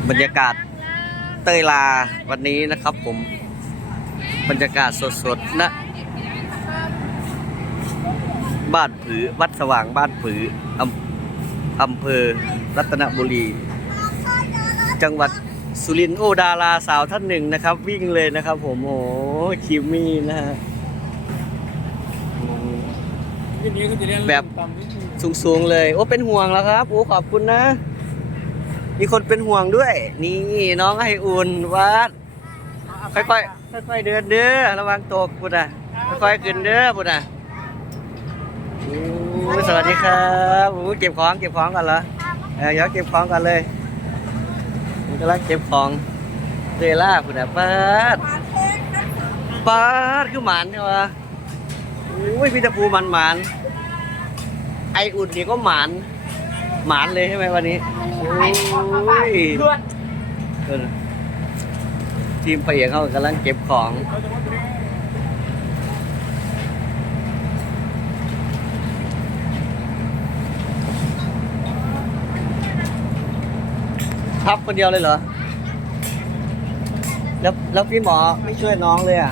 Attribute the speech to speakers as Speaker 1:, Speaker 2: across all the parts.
Speaker 1: บรรยากาศเตยลาวันนี้นะครับผมบรรยากาศสดๆนะบ้านผือวัดสว่างบ้านผืออำเภอรัตนบุรีจังหวัดสุรินทร์โอดาราสาวท่านหนึ่งนะครับวิ่งเลยนะครับผมโอ้คิมมี่นะฮะแบบสูงๆเลยโอ้เป็นห่วงแล้วครับโอ้ขอบคุณนะมีคนเป็นห่วงด้วยนี่น้องไออุ่นวัดค่อยๆเดินเด้อระวังตกพุ่นอ่ะค่อยๆขึ้นเด้อพุ่นอ่ะสวัสดีครับโอ้เก็บของกันเหรอเดี๋ยวเก็บของกันเลยผมกำลังเก็บของเรล่าพุ่นอ่ะปาดคือหมานใช่ปะโอ้ยพี่ตะพูหมานไออุ่นนี่ก็หมานเลยใช่ไหมวันนี้โอ้ยทีมไปเอกเขากำลังเก็บของพับคนเดียวเลยเหรอแล้วพี่หมอไม่ช่วยน้องเลยอ่ะ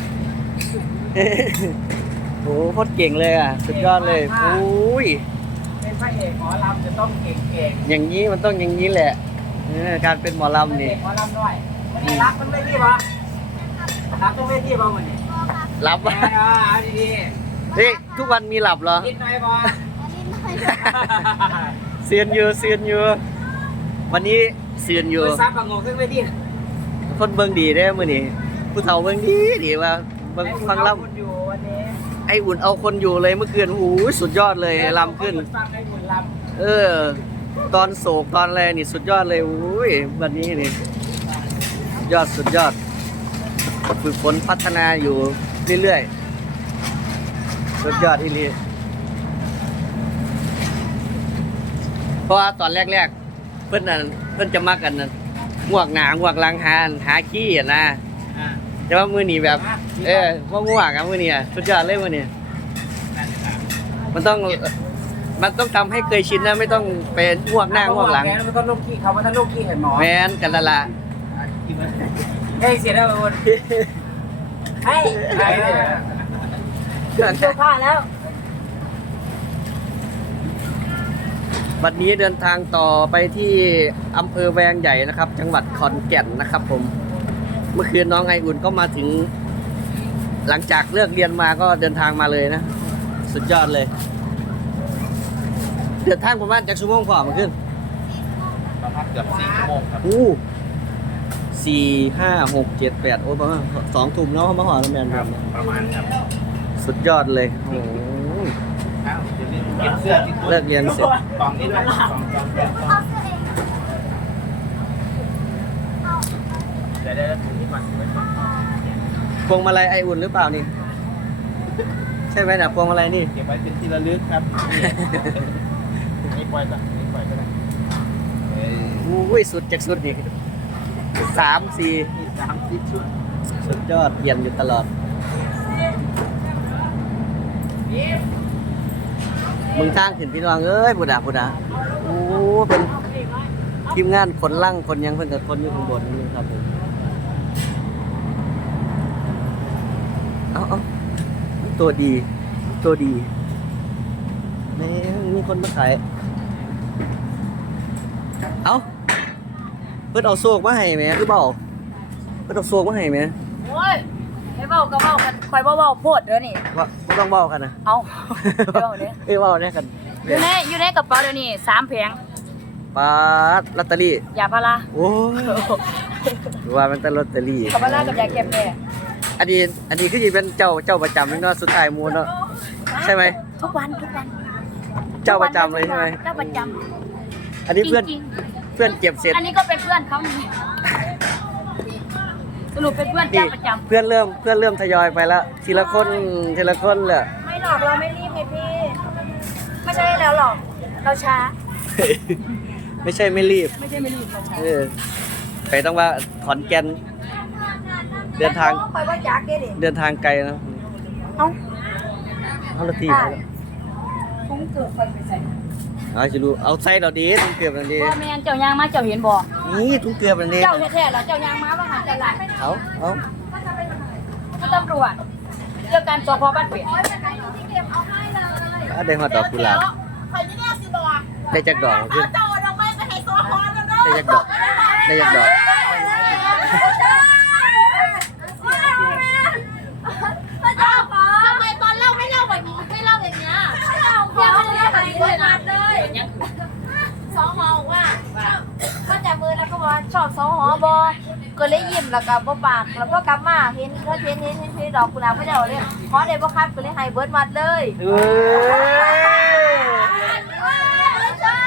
Speaker 1: โอ้โคตรเก่งเลยอ่ะสุดยอดเลยโอ้ย
Speaker 2: เป็นพระเอกหมอลำจะต้องเก่ง
Speaker 1: อย่างนี้มันต้องอย่างนี้แหละการเป็นหมอลำนี่
Speaker 2: หมอลำด้วยวันนี้รักมันไม่ที่ปะรักต้องไม่ที่ปะวันนี้
Speaker 1: รับวะ
Speaker 2: เอาดี
Speaker 1: ๆเฮ้ยทุกวันมีหลับเหรอ
Speaker 2: นิดหน่อยปะ
Speaker 1: เซียนอยู่วันนี้เซียนอยู่
Speaker 2: ซับประงงขึ้นไม่ที่
Speaker 1: คนเบิ่งดีได้มื้อนี้ผู้เฒ่าเบิ่งดีว่าเบิ่งฟังลำไออุ่นเอาคนอยู่เลยเมื่อคืนโอ้โหสุดยอดเลยลำขึ้นตอนโศกตอนอะไรนี่สุดยอดเลยโอ้ยวันนี้นี่สุดยอดฝึกฝนพัฒนาอยู่เรื่อยๆสุดยอดอีหลีเพราะว่าตอนแรกเพิ่นจะมากันง่วงหลังหาขี้อ่ะนะแต่ว่ามือหนีแบบว่าง่วงอ่ะมือนี่สุดยอดเลยมือนี่มันต้องทำให้เคยชินนะไม่ต้องเป็นง่วงหน้าง่วงหลัง
Speaker 2: มันต้องลูกขี้เขาว่าถ้าลูกขี้เห็นหมอ
Speaker 1: แมนกันละ
Speaker 2: เฮ้ยเสียได้ไหมวันเฮ้ยเสื้อผ้าแล้ว
Speaker 1: วันนี้เดินทางต่อไปที่อำเภอแวงใหญ่นะครับจังหวัดขอนแก่นนะครับผมเมื่อคืนน้องไออุ่นก็มาถึงหลังจากเลิกเรียนมาก็เดินทางมาเลยนะสุดยอดเลยเดินทางประมาณจากชั่วโมงกว่ามาขึ้น
Speaker 2: ประมาณเกือบ4 ชั่วโมงครับ
Speaker 1: 4 5 6 7 8โอ้ประมาณ2 ทุ่มแล้วเขามาหอแล้วแมนครับ
Speaker 2: ประมาณครับ
Speaker 1: สุดยอดเลยโอ้
Speaker 2: เก็บเสื้อที่
Speaker 1: เลิกเรียนเสร็จ
Speaker 2: กล่องนี้ด้วยได้ถุงนี้ก่อน
Speaker 1: พวงมาลัยไออุ่นหรือเปล่านี่ใช่ไหมนะพวงมาลัยนี่
Speaker 2: เก็บไว้เป็นที่ระลึกครับนี่ปล่อยก็ได้
Speaker 1: อุ้ยสุดจากสุดนี่3-4ชุดสุดยอดเปลี่ยนอยู่ตลอดมึงทางขึ้นพี่น้องเอ้ยบุดาโอ้เป็นทีมงานคนลั่งคนยังเพิ่นกับคนอยู่ข้างบนนี่ครับผมเอาตัวดีนี่มีคนมาขายเอาเพิ่นเอาโซกมาให้แม่คือเปล่าเพิ่นเอาโซกมาให้แม่
Speaker 3: โอ้ยไอ้เว้าก็เว้ากันคอยเว้าโพดเด้อนี่
Speaker 1: ว่าบ่ต้องเว้ากันนะ
Speaker 3: เอาเว้าเด้
Speaker 1: อเว้าเนี่ยกัน
Speaker 3: อยู่ในกระเป๋าเดี๋ยวนี้3 แผง
Speaker 1: ปาดลอตเตอรี่
Speaker 3: ยาพารา
Speaker 1: โอ้ยว่ามันแต่ลอตเตอรี่
Speaker 3: ยาพารากับยาแก้แพ้
Speaker 1: อันนี้คือสิเป็นเจ้าประจำนี่เนาะสุดท้ายมูลเนาะใช่ไหม
Speaker 3: ทุกวัน
Speaker 1: เจ้าประจำเลยใช่ไหม
Speaker 3: เจ้าประจำ
Speaker 1: อันนี้เพื่อนเก็บเสร็จ
Speaker 3: อันนี้ก็เป็นเพื่อนเขานี่สรุปเป็นเพื่อนเจ้าประจำ
Speaker 1: เพื่อนเริ่มทยอยไปแล้วทีละคนเลย
Speaker 3: ไม่หรอกเราไม่รีบไงพี่ไม่ใช่แล้วหรอกเราช้า
Speaker 1: ไม่ใช่ไม่รีบ
Speaker 3: เราช้า
Speaker 1: ไปต้องว่าขอนแก่นเดินทางไกลนะ
Speaker 3: เอา
Speaker 1: ละที
Speaker 3: คงเกิดไฟไปใส่
Speaker 1: เอาสิรู้เอาใส่เราดีถุงเกลือนั่นดี
Speaker 3: พ่อแม่เจ้ายางมาเจ้าเห็นบ่
Speaker 1: นี่ถุงเกลือนั่นดี
Speaker 3: เจ้าแท้ๆแล้วเจ้ายางมาว่าหาเจ้าหลัก
Speaker 1: เอา
Speaker 3: คือตำรวจเกี่ยวกันสพบ้านเปีย
Speaker 1: ได้ฮอดดอกกุหลาบ
Speaker 3: ใครที่เนี่ยสิบอก
Speaker 1: ได้จักดอกขึ้น
Speaker 3: เจ้าดอกไม้ไปให้สพแล้วเด้
Speaker 1: ได้จักดอกได้จักดอก
Speaker 3: ทำไมตอนเล่าไม่เล่าแบบนี้ไม่เล่าอย่างเงี้ยเล่าเล่าเลยสองหอว่าก็จับมือแล้วก็บอกชอบสองหอบอก็เลยยิ้มแล้วก็บ่ปากแล้วก็กลับมาเห็นเขาเห็นดอกกุหลาบเขาจะเอาเลยขอเดบ่ครับก็เลยให้เบิร์ดมัดเลย
Speaker 1: เอ้ย
Speaker 3: ใช่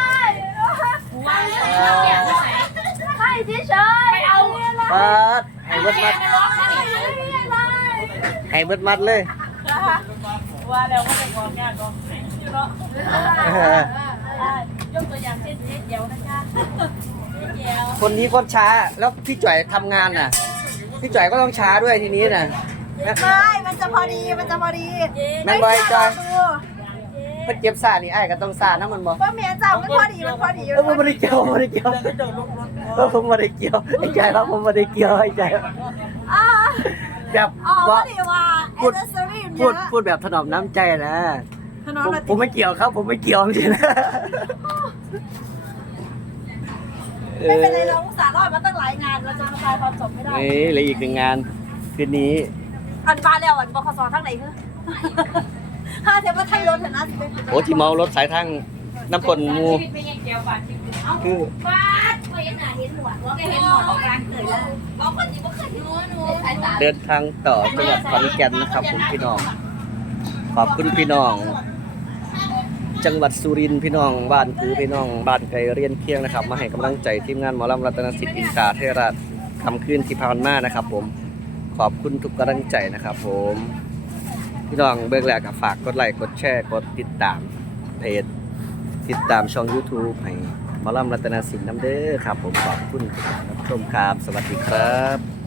Speaker 3: ให้เฉยๆเอา
Speaker 1: ปัดให้เบิดมัดให้เบิดมัดเลย
Speaker 3: ว่าแล้วก็เป็นของงานเนาะเนาะยกตัวอย่างเช่นเดียวนะคะเดียว
Speaker 1: คนนี้ก็ช้าแล้วพี่จ่อยทำงานน่ะพี่จ่อยก็ต้องช้าด้วยทีนี้น่ะ
Speaker 3: ไม่มันจะพอดี
Speaker 1: แม่นบ่ไอ้จ่อยเพิ่นเก็บซ่านี่อ้ายก็ต้องซ่านะมันบ่
Speaker 3: ว่าเมียเจ้ามันพอดี
Speaker 1: ผมบ่ได้เกี่ยวผมบ่ได้เกี่ยวผมบ่ได้เกี่ยวไอ้ใจครับผมบ่ได้เกี่ยวไอ้ใจแบบว่าพูดแบบถนอมน้ำใจนะผมไม่เกี่ยวครับ ผมไม่เกี่ยวจริงๆนะ
Speaker 3: ไม่เป็นไรเราอุตส่าห์รอดมาตั้งหลายงานเราจะมาคลายความจบไม่ได้
Speaker 1: นี่เหลืออีกหนึ่งงานคืนนี้
Speaker 3: อันบ้านแล้วอันบคสทั้งไหนคือห้าเทปว่าไทยรถเถอะนะ
Speaker 1: โอ้ที่เมารถสายทางน้ำกลมูคือ
Speaker 3: บ้านเห็นหน้าเห็นหัวว่าแกเห็นหัวของกลางเกิดแล้วบางคนที่บ่เคยเห็นหนูสายตา
Speaker 1: เดินทางต่อจังหวัดขอนแก่นนะครับผมพี่น้องขอบคุณพี่น้อง จังหวัดสุรินทร์พี่น้องบ้านคือพี่น้องบ้านไกลเรียนเคียงนะครับ มาให้กำลังใจทีมงานหมอลำรัตนสิทธิ์อินทราเทราชคำคืนที่ผ่านมานะครับ ผมขอบคุณทุกกำลังใจนะครับ ผมพี่น้องเบื้องแรกก็ฝากกดไลค์กดแชร์กดติดตามเพจติดตามช่อง YouTube ให้หมอลำรัตนสิทธิ์น้ำเด้อครับ ผมขอบคุณทุกท่านรับชมครับสวัสดีครับ